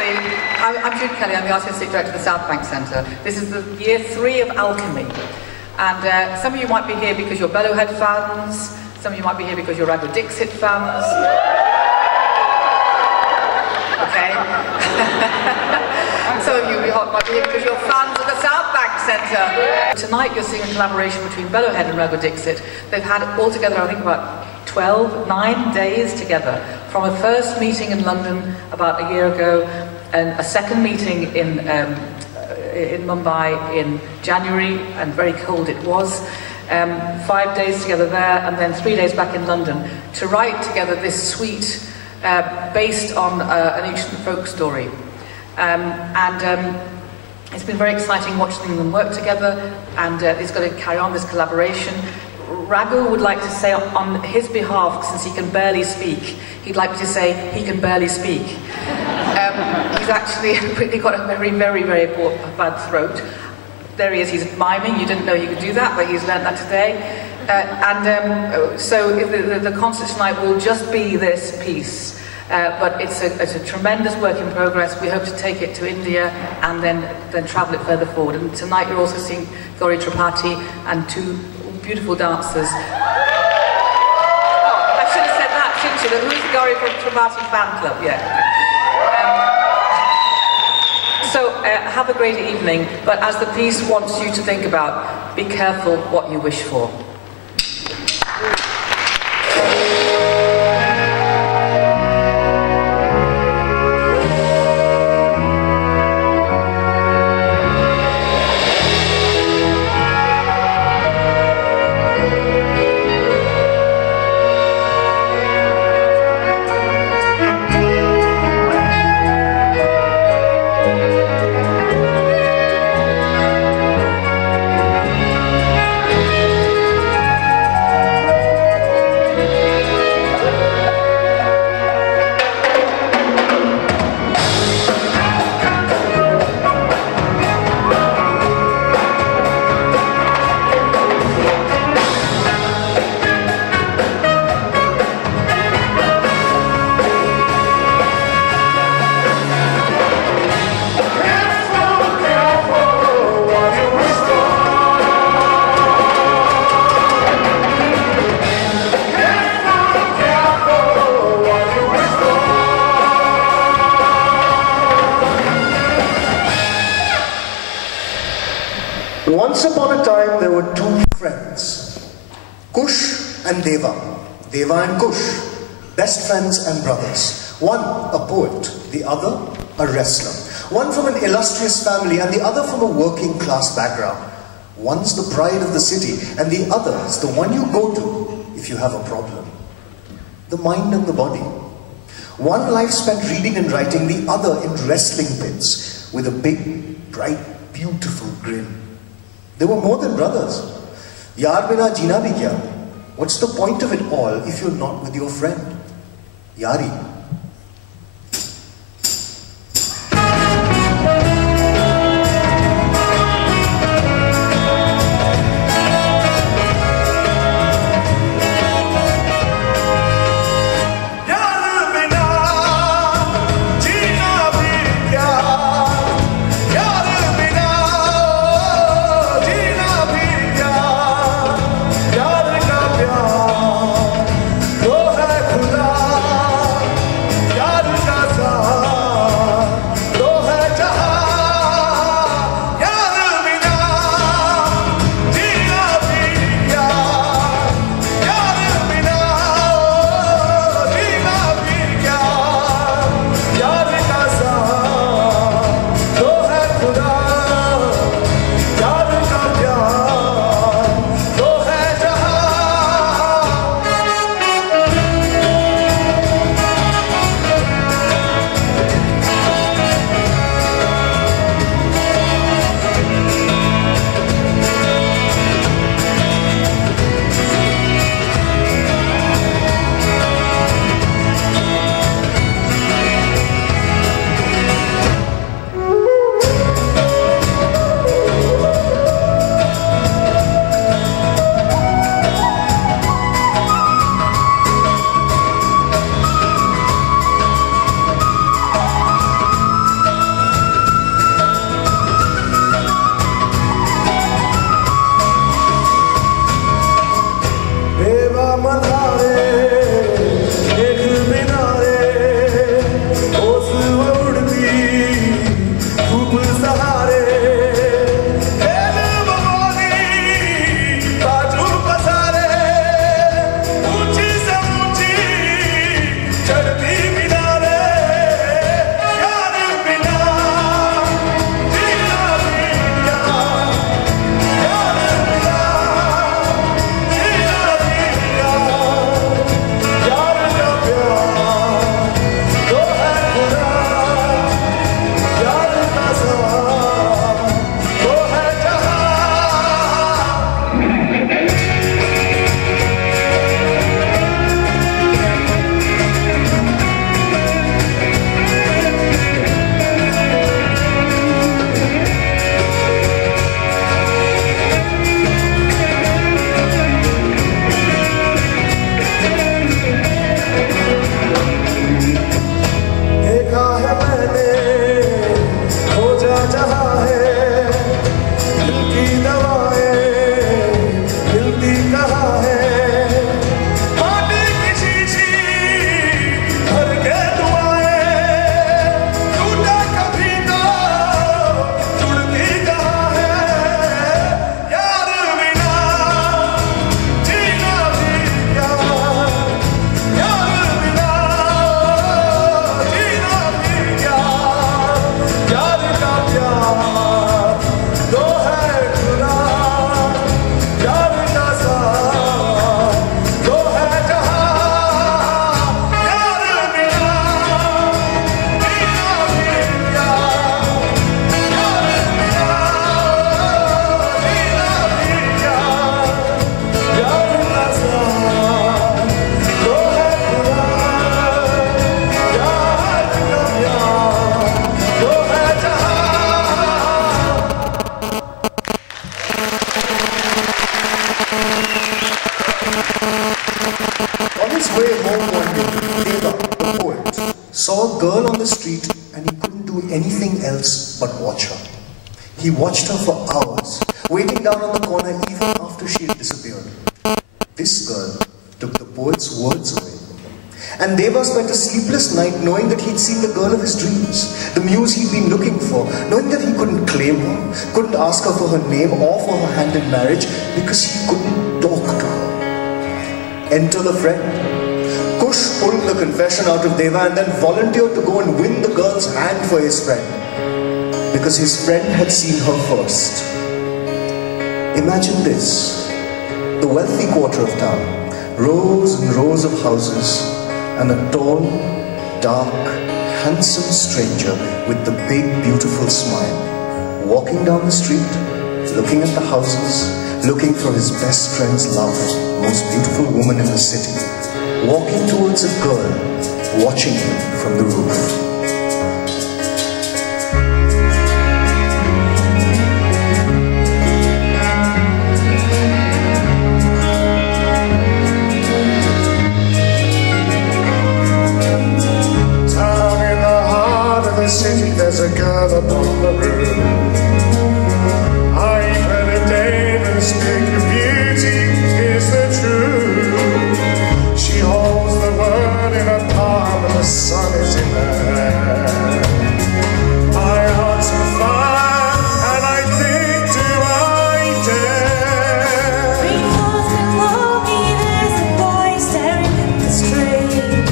Kelly. I'm Jude Kelly. I'm the Artistic Director of the Southbank Centre. This is the year 3 of Alchemy. And some of you might be here because you're Bellowhead fans. Some of you might be here because you're Raghu Dixit fans. Okay. Some of you might be here because you're fans of the Southbank Centre. Tonight you're seeing a collaboration between Bellowhead and Raghu Dixit. They've had altogether, I think, about 9 days together. From a first meeting in London about a year ago, and a second meeting in Mumbai in January, and very cold it was. 5 days together there, and then 3 days back in London to write together this suite based on an ancient folk story. It's been very exciting watching them work together, and it's going to carry on this collaboration. Raghu would like to say on his behalf, since he can barely speak, he'd like to say he can barely speak. He's actually really got a very, very, very bad throat. There he is, he's miming. You didn't know he could do that, but he's learned that today. So the concert tonight will just be this piece. But it's a tremendous work in progress. We hope to take it to India and then travel it further forward. And tonight you're also seeing Gauri Tripathi and 2 beautiful dancers. Oh, I should have said that, shouldn't you? Who's the Gauri Tripathi fan club? Yeah. So have a great evening, but as the piece wants you to think about, be careful what you wish for. Once upon a time, there were 2 friends, Kush and Deva. Deva and Kush, best friends and brothers. One a poet, the other a wrestler. One from an illustrious family and the other from a working class background. One's the pride of the city and the other's the one you go to if you have a problem. The mind and the body. One life spent reading and writing, the other in wrestling pits with a big, bright, beautiful grin. They were more than brothers. Yaar bina jeena bhi kya? What's the point of it all if you're not with your friend? Yari. a girl on the street and he couldn't do anything else but watch her. He watched her for hours, waiting down on the corner even after she had disappeared. This girl took the poet's words away. And Deva spent a sleepless night knowing that he'd seen the girl of his dreams, the muse he'd been looking for, knowing that he couldn't claim her, couldn't ask her for her name or for her hand in marriage because he couldn't talk to her. Enter the friend. Kush pulled the confession out of Deva and then volunteered to go and win the girl's hand for his friend because his friend had seen her first. Imagine this, the wealthy quarter of town, rows and rows of houses, and a tall, dark, handsome stranger with the big, beautiful smile, walking down the street, looking at the houses, looking for his best friend's love, the most beautiful woman in the city, walking towards a girl, watching him from the roof. There's a girl upon the roof. I've heard a David speak of beauty is the truth. She holds the world in her palm and the sun is in her hair. My heart's on fire and I think, do I dare? Because below me there's a boy staring at the street.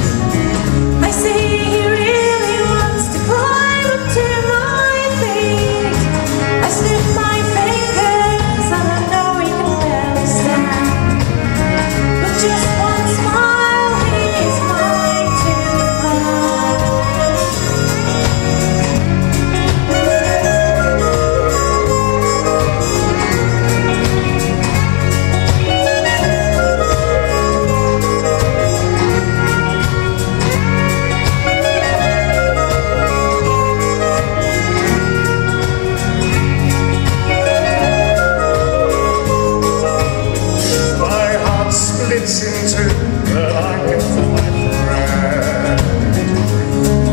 I see he really wants to climb up to my feet. I snip my fingers and I know he can barely stand. But just one smile, he is mine to have. My heart splits in two, but I'm in for my friend.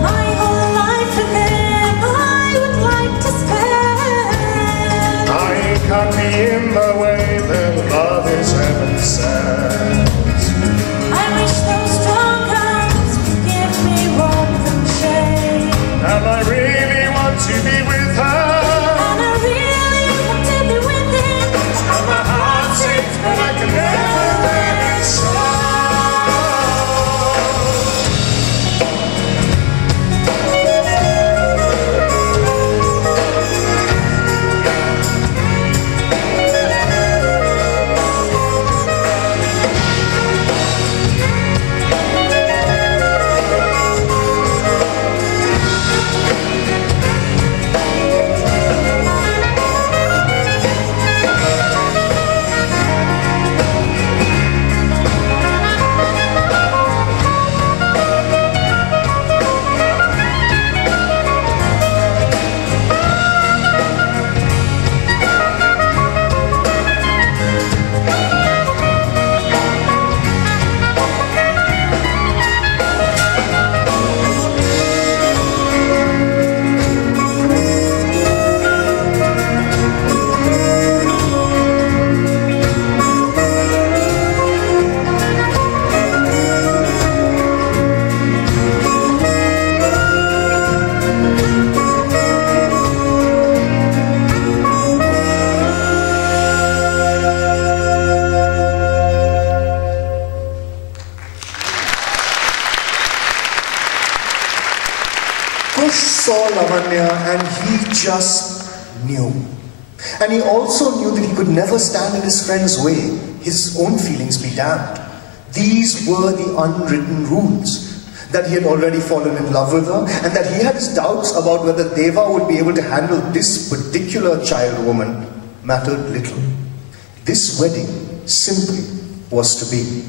My whole life with him I would like to spend. I can't be in the way that love is heaven sent. I wish those strong arms would give me warmth and shade. And I really want to be with her. And I really want to be with him. And my heart sings, but I can never let it show. Kush saw Lavanya and he just knew. And he also knew that he could never stand in his friend's way, his own feelings be damned. These were the unwritten rules, that he had already fallen in love with her, and that he had his doubts about whether Deva would be able to handle this particular child woman mattered little. This wedding simply was to be.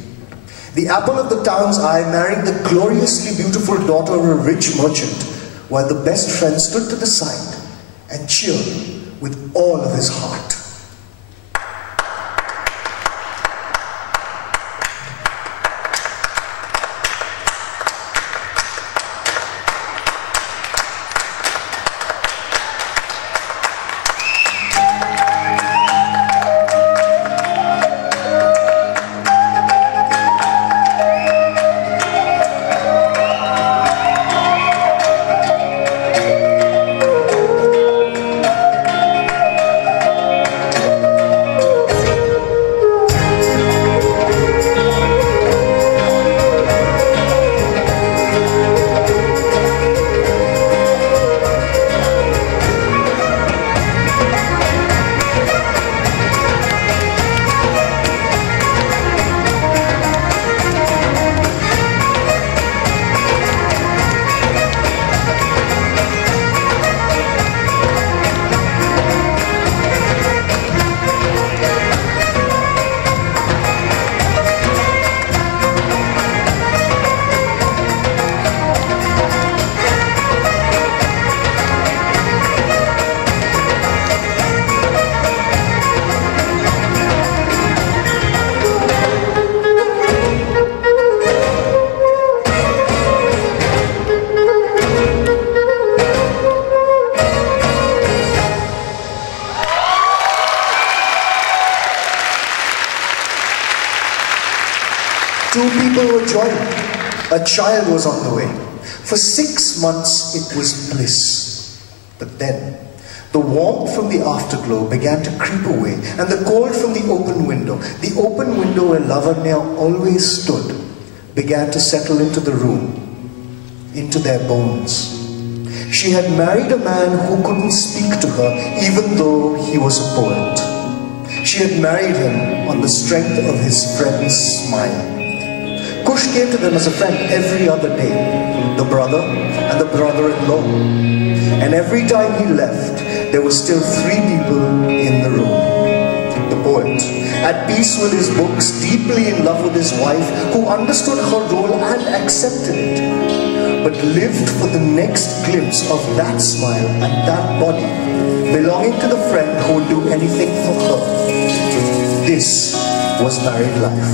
The apple of the town's eye married the gloriously beautiful daughter of a rich merchant, while the best friend stood to the side and cheered with all of his heart. joy. A child was on the way. For 6 months it was bliss. But then, the warmth from the afterglow began to creep away, and the cold from the open window where Lavanya always stood, began to settle into the room, into their bones. She had married a man who couldn't speak to her, even though he was a poet. She had married him on the strength of his friend's smile. Kush came to them as a friend every other day, the brother and the brother-in-law. And every time he left, there were still 3 people in the room. The poet, at peace with his books, deeply in love with his wife, who understood her role and accepted it, but lived for the next glimpse of that smile and that body, belonging to the friend who would do anything for her. This was married life.